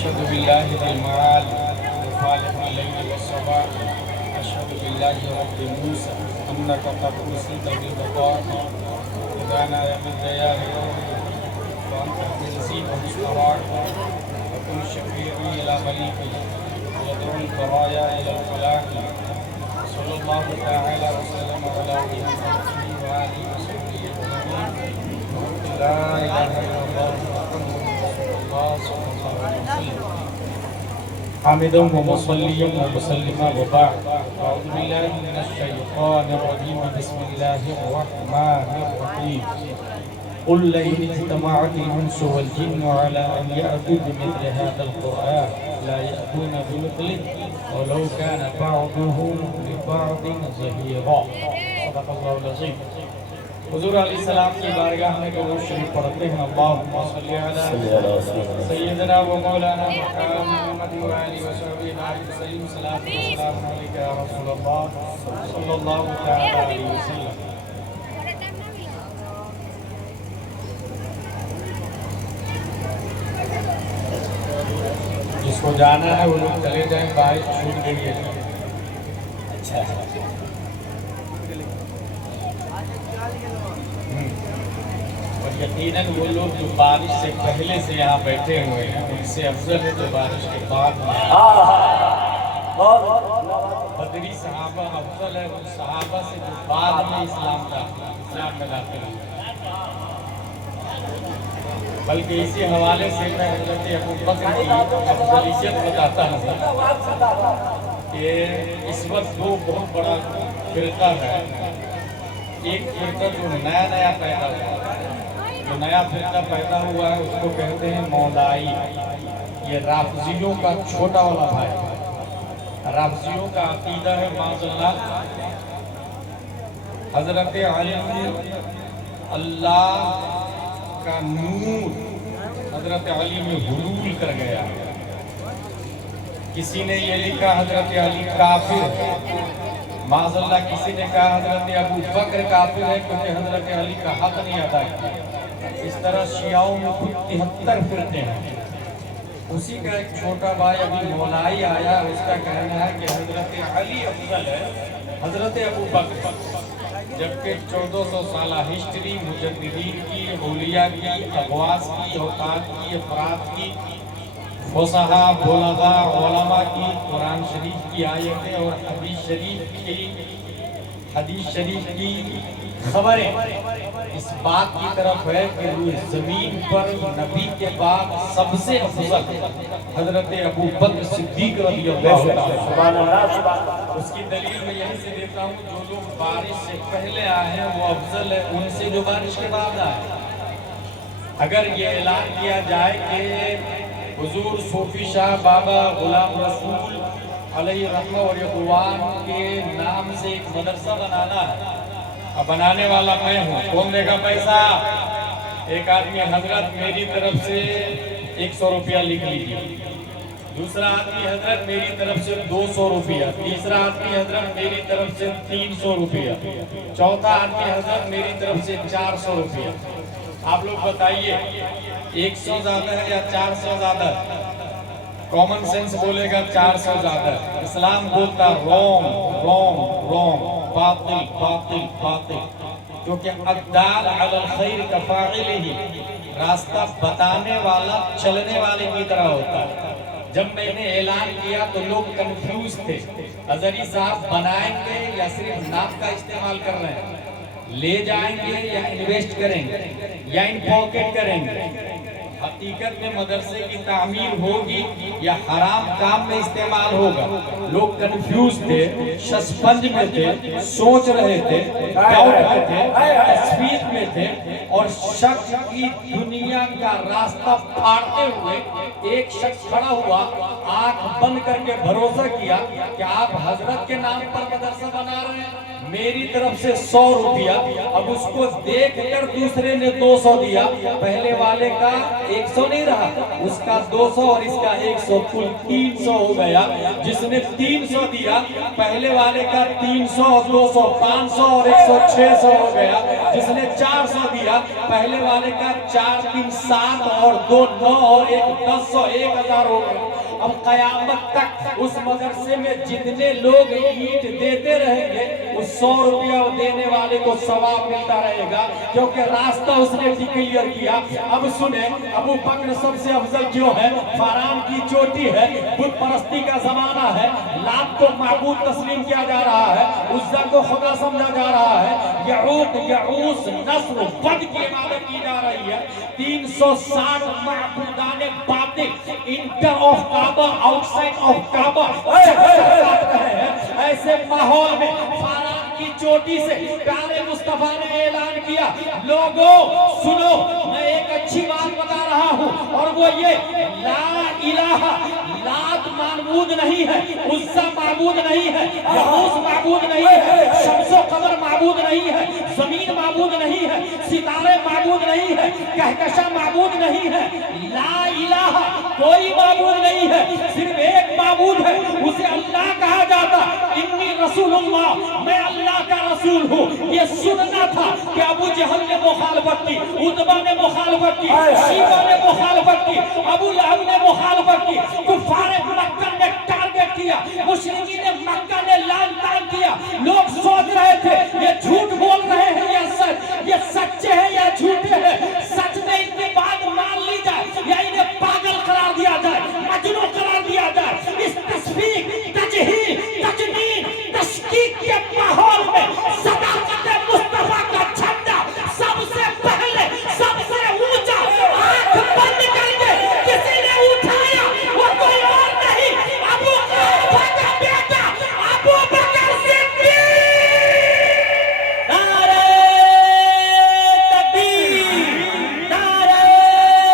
أشهد بالله ذي المعال وخالق الليل والصباح أشهد بالله رب موسى أنك قد أرسلت بالبقاء إذا نال من ليالي وأنت تنسيب مستراك وكن شفيعي إلى مليكي ويدعو البرايا إلى الفلاح صلى الله تعالى وسلم على محمد وآله وصحبه أجمعين لا إله إلا الله محمد رسول الله صلى الله عليه وسلم حامدا ومصليا ومسلما وبعد أعوذ بالله من الشيطان الرجيم بسم الله الرحمن الرحيم قل لئن اجتمعت الإنس والجن على أن يأتوا بمثل هذا القرآن لا يأتون بمثله ولو كان بعضهم لبعض ظهيرا صدق الله العظيم حضور علیہ السلام کی بارگاہ میں درود شریف پڑھتے ہیں اللہم صلی علی سیدنا و مولانا محمد و آلہ و صحبہ وسلم صلاۃ و سلام علیک یا رسول اللہ صلی اللہ تعالی علیہ وسلم. جس کو جانا ہے وہ لوگ چلے جائیں، بارش چھوٹ گئی ہے. اچھا اور یقیناً وہ لوگ جو بارش سے پہلے سے یہاں بیٹھے ہوئے ہیں ان سے افضل ہے جو بارش کے بعد میں بدری صحابہ افضل ہے ان صحابہ سے جو بعد میں اسلام میں داخل ہوئے. بلکہ اسی حوالے سے میں حضرت ابو بکر کی افضلیت بتاتا ہوں کہ اس وقت دو بہت بڑا فرقہ ہے. ایک فرقہ جو نیا پیدا ہوا، جو نیا فرقہ پیدا ہوا ہے اس کو کہتے ہیں مولائی. یہ رافضیوں کا چھوٹا والا بھائی. رافضیوں کا عقیدہ ہے معاذ اللہ حضرت علی اللہ کا نور حضرت علی میں حلول کر گیا. کسی نے یہ لکھا حضرت علی کافر ہے. معاذ اللہ کسی نے کہا حضرت ابو بکر کافر ہے کیونکہ حضرت علی کا حق نہیں ادا کیا. اس طرح شیعوں میں 73 فرقے ہیں. اسی کا ایک چھوٹا بھائی ابھی مولائی آیا، اس کا کہنا ہے کہ حضرت علی افضل ہے حضرت ابو بکر، جبکہ 1400 سالہ ہسٹری مجددین کی، اولیاء کی، اغواث کی، اوقات کی، افراد کی، فصحاء بلغاء علماء کی، قرآن شریف کی آیتیں اور حدیث شریف کی خبریں اس بات کی طرف ہے کہ روئے زمین پر نبی کے بعد سب سے افضل حضرت ابو بکر صدیق رضی اللہ عنہ. اس کی دلیل میں یہیں سے دیتا ہوں جو لوگ بارش سے پہلے آئے ہیں وہ افضل ہے ان سے جو بارش کے بعد آئے. اگر یہ اعلان کیا جائے کہ حضور صوفی شاہ بابا غلام رسول علیہ رحمہ و رضوان کے نام سے ایک مدرسہ بنانا ہے، اب بنانے والا میں ہوں، کون دے گا پیسہ؟ ایک آدمی حضرت میری طرف سے 100 روپیہ لکھ لیجیے، دوسرا آدمی حضرت میری طرف سے 200 روپیہ، تیسرا آدمی حضرت میری طرف سے 300 روپیہ، چوتھا آدمی حضرت میری طرف سے 400 روپیہ. آپ لوگ بتائیے 100 زیادہ ہے یا 400 زیادہ ہے؟ کامن سینس بولے گا 400 زیادہ ہے. اسلام بولتا روم روم روم، باطل باطل باطل، کیونکہ الدال علی الخیر کفاعلہ ہی، راستہ بتانے والا چلنے والے کی طرح ہوتا ہے. جب میں نے اعلان کیا تو لوگ کنفیوز تھے، اظہری صاحب بنائیں گے یا صرف نام کا استعمال کر رہے ہیں، لے جائیں گے یا انویسٹ کریں گے یا ان پاکٹ کریں گے. حقیقت میں مدرسے کی تعمیر ہوگی یا حرام کام میں استعمال ہوگا. لوگ کنفیوز تھے، شسپنج میں تھے، سوچ رہے تھے، ڈاؤٹ میں تھے، تسویت میں تھے، اور شک کی دنیا کا راستہ پھاڑتے ہوئے ایک شخص کھڑا ہوا، آنکھ بند کر کے بھروسہ کیا کہ آپ حضرت کے نام پر مدرسہ بنا رہے ہیں. میری طرف سے 100 روپیہ، اب اس کو دیکھ کر دوسرے نے 200 دیا، پہلے والے کا 100 نہیں رہا، اس کا 200 اور اس کا 100، کل 300 ہو گیا۔ جس نے 300 دیا، پہلے والے کا 300 اور 200 500 اور 100 600 ہو گیا۔ جس نے 400 دیا، پہلے والے کا 4 3 7 اور 2 9 اور 1 10 1000 ہو گیا۔ اب قیامت تک اس مدرسے میں جتنے لوگ اینٹ دیتے رہیں گے، اس 100 روپیہ دینے والے کو ثواب ملتا رہے گا، کیونکہ راستہ اس نے کلیئر کیا۔ اب سنیں، ابو بکر سب سے افضل کیوں ہے؟ فاران کی چوٹی ہے، بت پرستی کا زمانہ ہے، لات کو معبود تسلیم کیا جا رہا ہے، عزا کو خدا سمجھا جا رہا ہے، یعوق یعوس نصر ود کی عبادت کی جا رہی ہے۔ 360 معبودان باطل inter of Kaaba outside of Kaaba ایسے ماحول میں فاران کی چوٹی سے پیارے مصطفیٰ نے اعلان کیا، لوگوں سنو، میں ایک اچھی بات بتا رہا ہوں، اور وہ یہ لا الہ، لات معبود نہیں ہے، عزا معبود نہیں ہے، یعوس معبود نہیں ہے، شمس و قمر معبود نہیں ہے، زمین معبود نہیں ہے، ستارے معبود نہیں ہے، کہکشاں معبود نہیں ہے، لا الہ، کوئی معبود نہیں ہے، صرف ایک معبود ہے، اسے اللہ کہا جاتا۔ انی رسول اللہ، میں اللہ کا رسول ہوں۔ یہ سننا تھا کہ ابو جہل نے مخالفت کی، عتبہ نے مخالفت کی، شیبہ نے مخالفت کی، ابو لہب نے مخالفت کی، کفار مکہ نے ٹارگٹ کیا، مشرکین مکہ نے لعن طعن کیا۔ لوگ سوچ رہے تھے یہ جھوٹ بول رہے ہیں یا سچ، یہ سچے ہیں یا جھوٹے ہیں، سچ میں ان کی بات مان لی جائے یا انہیں پاگل قرار دیا جائے، مجنون قرار دیا جائے۔ اس تصفیق، تجہیل، تجنین، تشکیک کے ماحول میں صداقت مصطفیٰ کا جھنڈا سب سے پہلے، سب سے اونچا، آنکھ بند کر کے کسی نے اٹھایا، وہ کوئی اور نہیں، ابو قحافہ کا بیٹا ابو بکر صدیق۔ نعرہ تکبیر، نعرہ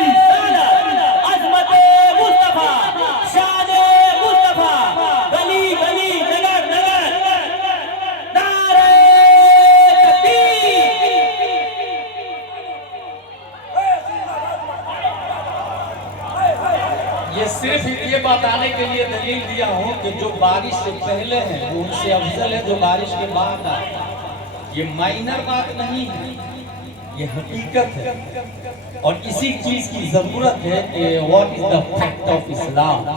رسالت، عظمت مصطفیٰ، شان مصطفیٰ، گلی گلی نگر نگر، نعرہ تکبیر۔ یہ صرف یہ بتانے کے لیے دلیل دیا ہوں کہ جو بارش سے پہلے ہیں وہ ان سے افضل ہے جو بارش کے بعد آئے۔ یہ مائنر بات نہیں ہے، یہ حقیقت ہے، اور اسی چیز کی ضرورت ہے کہ what is the fact of Islam,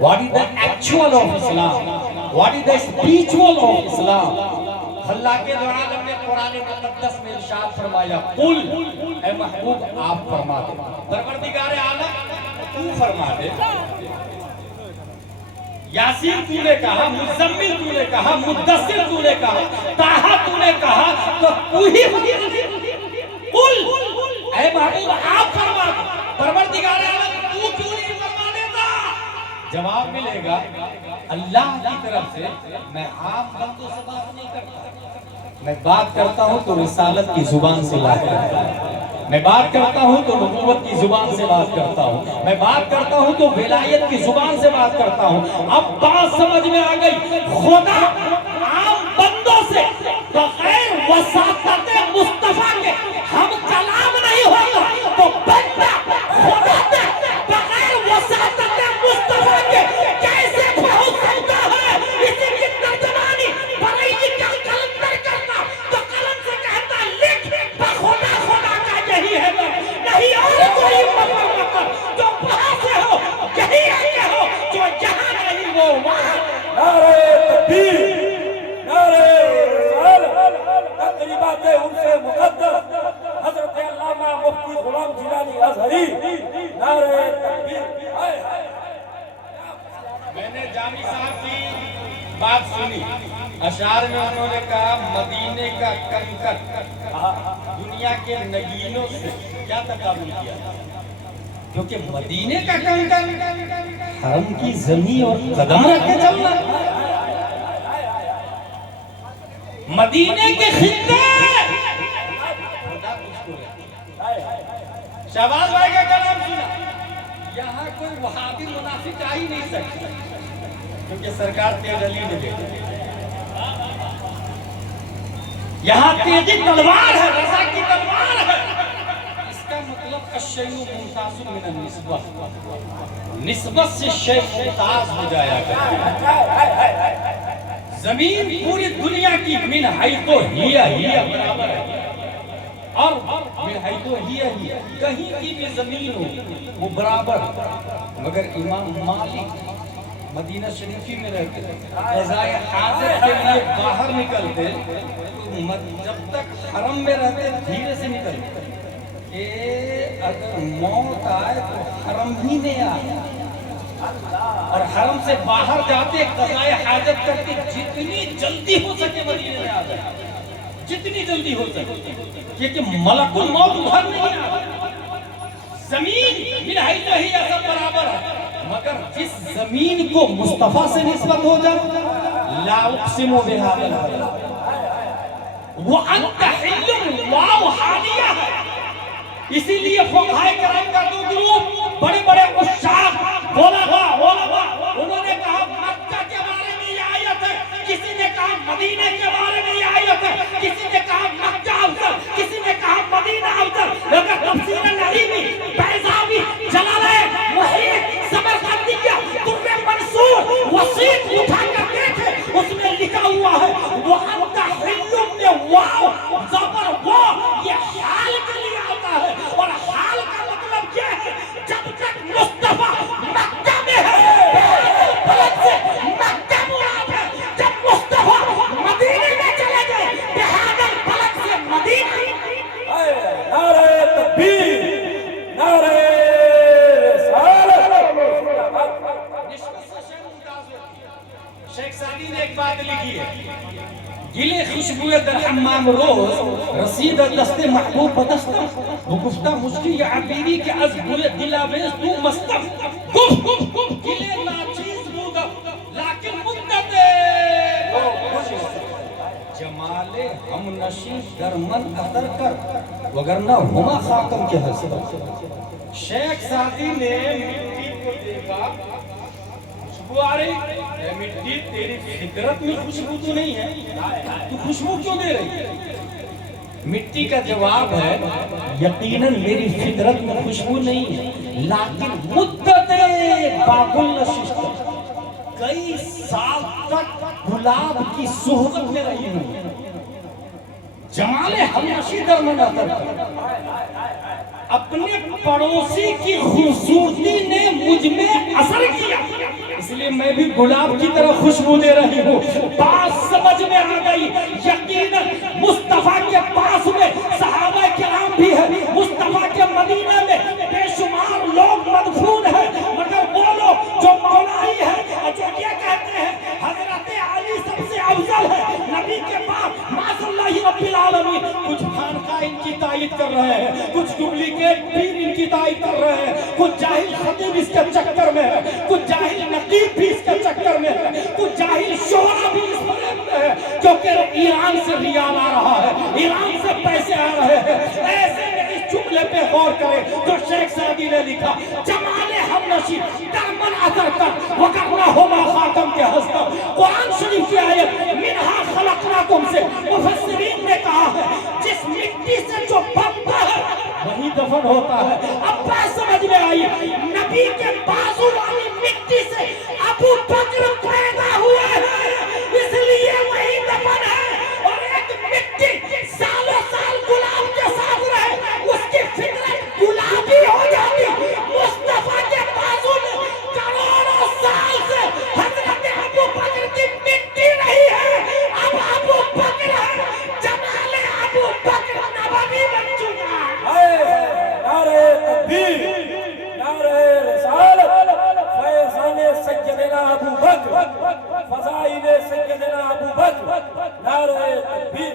what is the actual of Islam, what is the spiritual of Islam۔ اللہ کے دعا نے قرآن مقدس میں ارشاد فرمایا، قل، اے محبوب آپ فرما دے، پروردگار عالم تو فرما دے۔ یاسین تو نے کہا، مزمل تو نے کہا، مدثر تو نے کہا، طٰہٰ تو نے کہا، تو تو ہی قل، اے محبوب آپ فرما دے، پروردگار عالم تو کیوں نہیں فرما دیتا؟ جواب ملے گا اللہ کی طرف سے، میں عام بندوں سے بات نہیں کرتا، میں بات کرتا ہوں تو رسالت کی زبان سے بات کرتا ہوں، میں بات کرتا ہوں تو نبوت کی زبان سے بات کرتا ہوں، میں بات کرتا ہوں تو ولایت کی زبان سے بات کرتا ہوں۔ اب بات سمجھ میں آ گئی، خدا عام بندوں سے بغیر وساطت مصطفیٰ کے ہم کلام نہیں ہوگا، تو بندہ خدا تک بغیر وساطت مصطفیٰ کے کیسے پہنچ سکتا ہے؟ اسی کی ترجمانی بریلی کا کلندر کرنا، تو قلم سے کہتا لکھ، بخدا خدا کا یہی ہے، نہیں اور کوئی مقر جو وہاں سے ہو، یہی آگے ہو، جو یہاں نہیں وہ وہاں۔ نعرہ تکبیر، نعرہ رسالت، تقریبات ان سے مقدس حضرت علامہ مفتی غلام جیلانی ازہری، نعرہ تکبیر۔ میں نے جامی صاحب کی بات سنی، اشعار میں انہوں نے کہا مدینے کا کنکر دنیا کے نگینوں سے کیا تقابل کیا، کیونکہ مدینے کا کنکر حرم کی زمین اور قدم رکھ کے چلنا، مدینے کے خطے شہباز بھائی کا کلام سنا، یہاں کوئی وہابی منافق آ ہی نہیں سکتا، کیونکہ سرکار تیج علی نے دیکھا۔ یہاں تیزی تلوار ہے، رضا کی تلوار ہے۔ اس کا مطلب الشیء ممتاز من النسبہ، نسبت سے شیء ممتاز ہو جایا کرتا۔ زمین پوری دنیا کی من حیث ہی برابر ہے، اور من حیث ہی کہیں کی بھی زمین ہو وہ برابر ہے۔ مگر امام مالک مدینہ شریفی میں رہتے قضائے حاجت کے لیے باہر نکلتے تو جب تک حرم میں رہتے دھیرے سے نکلتے کہ اگر موت آئے تو حرم ہی میں آئے، اور حرم سے باہر جاتے قضائے حاجت کرتے جتنی جلدی ہو سکے مدینے میں آ جائے، جتنی جلدی ہو سکے، کیونکہ ملک الموت ادھر نہیں آتا۔ زمین من حیث ہی سب برابر ہے، مگر جس زمین کو مصطفیٰ سے نسبت ہو جائے لا اقسم بہذا البلد وانت حل واو حالیہ ہے۔ اسی لیے فقہائے کرام کا دو گروپ بڑے بڑے عشاق علماء انہوں نے کہا مکہ کے بارے میں یہ آیت ہے، کسی نے کہا مدینہ کے بارے میں یہ آیت ہے، کسی نے کہا مکہ افضل، کسی نے کہا مدینہ افضل۔ لیکن تفسیر نریمی، بیضاوی، جلالین، محیط، سمرقندیہ، در منصور، وسیط اٹھا کر دیکھے اس میں لکھا ہوا ہے وَأَنْتَ حِلٌّ میں واو زبر وہ یہ حال کے لیے آتا ہے، اور حال کا مطلب یہ ہے جب تک مصطفیٰ مکہ میں ہے بلد سے مکہ مراد ہے، جب مصطفیٰ مدینے میں چلے گئے بہادر بلد سے مدینہ۔ نعرہ تکبیر، نعرہ رسالت۔ شیخ سعدی نے ایک بات لکھی ہے، گلے خوشبوئے در حمام روز رسید دست محبوب بدستہ، وہ گفتہ مشکی یا عبیری کے از بوئے دلاویز تو مستم، گلے ناچیز بودا لیکن مدت جمال ہم نشی در من اثر کر وگرنہ ہما خاتم کے حسن۔ شیخ سعدی نے مٹی کو دیکھا، خوشبو آ رہی، اے مٹی تیری فطرت میں خوشبو تو نہیں ہے، تو خوشبو کیوں دے رہی ہے؟ مٹی کا جواب ہے یقیناً میری فطرت میں خوشبو نہیں ہے، لیکن مدت باغ نشست کئی سال تک گلاب کی صحبت میں رہی ہوں، جمال ہمشی در من اثر اپنے پڑوسی کی خوبصورتی نے مجھ میں اثر کیا، اس لیے میں بھی گلاب کی طرح خوشبو دے رہی ہوں۔ بات سمجھ میں آ گئی، یقیناً مصطفیٰ کے پاس میں صحابہ کرام بھی ہے، مصطفیٰ کے مدینہ میں بے شمار لوگ مدفون ہیں، مگر وہ لوگ جو مولائی ہے جو یہ کہتے ہیں حضرت علی سب سے افضل ہے نبی کے بعد معاذ اللہ رب العالمین، کچھ خانقاہ ان کی تائید کر رہے ہیں، کچھ ڈپلیکیٹ پیر ان کی تائید کر رہے ہیں، کچھ جاہل خطیب اس کے چکر میں ہے، کچھ جاہل نقیب بھی اس کے چکر میں ہے، کچھ جاہل شعراء بھی اس فریب میں ہے، کیونکہ ایران سے ریال آ رہا ہے، ایران سے پیسے آ رہے ہیں۔ ایسے میں اس جملے پہ غور کریں جو شیخ سعدی نے لکھا، جمال ہم نشی درمن اثر کر وکرنا ہما خاتم کے ہستم۔ قرآن شریف کی آیت منہا خلقناکم سے مفسرین نے کہا ہے جس مٹی سے جو بنتا ہے وہی دفن ہوتا ہے۔ اب بات سمجھ میں آئی، نبی کے بازو والی مٹی سے ابو بکر پیدا ہوئے ہیں، اس لیے وہی دفن ہے، اور ایک مٹی سالوں سال گلاب کے ساتھ رہے اس کی فطرت گلابی ہو جاتی۔ مصطفیٰ کے بازو میں کروڑوں سال سے حضرت ابو بکر کی مٹی نہیں ہے، اب ابو بکر ہے، جمال ابو بکر نبوی بن چکا ہے۔ نعرہ تکبیر، نعرہ رسالت، فیضان سیدنا ابو بکر، فضائل سیدنا ابو بکر، نعرہ تکبیر۔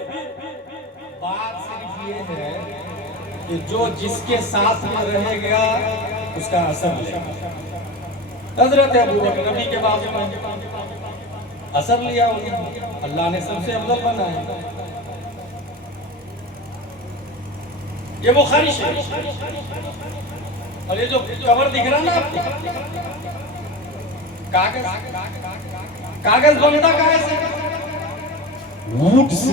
بات صرف یہ ہے کہ جو جس کے ساتھ میں رہے گا اس کا اثر لے گا۔ حضرت ابو بکر نبی کے بعد میں اثر لیا ہوگا، اللہ نے سب سے افضل بنایا۔ یہ بخاری شریف، اور یہ جو کور دکھ رہا نا آپ کو، کاغذ بنتا کاغذ سے، ووڈ سے،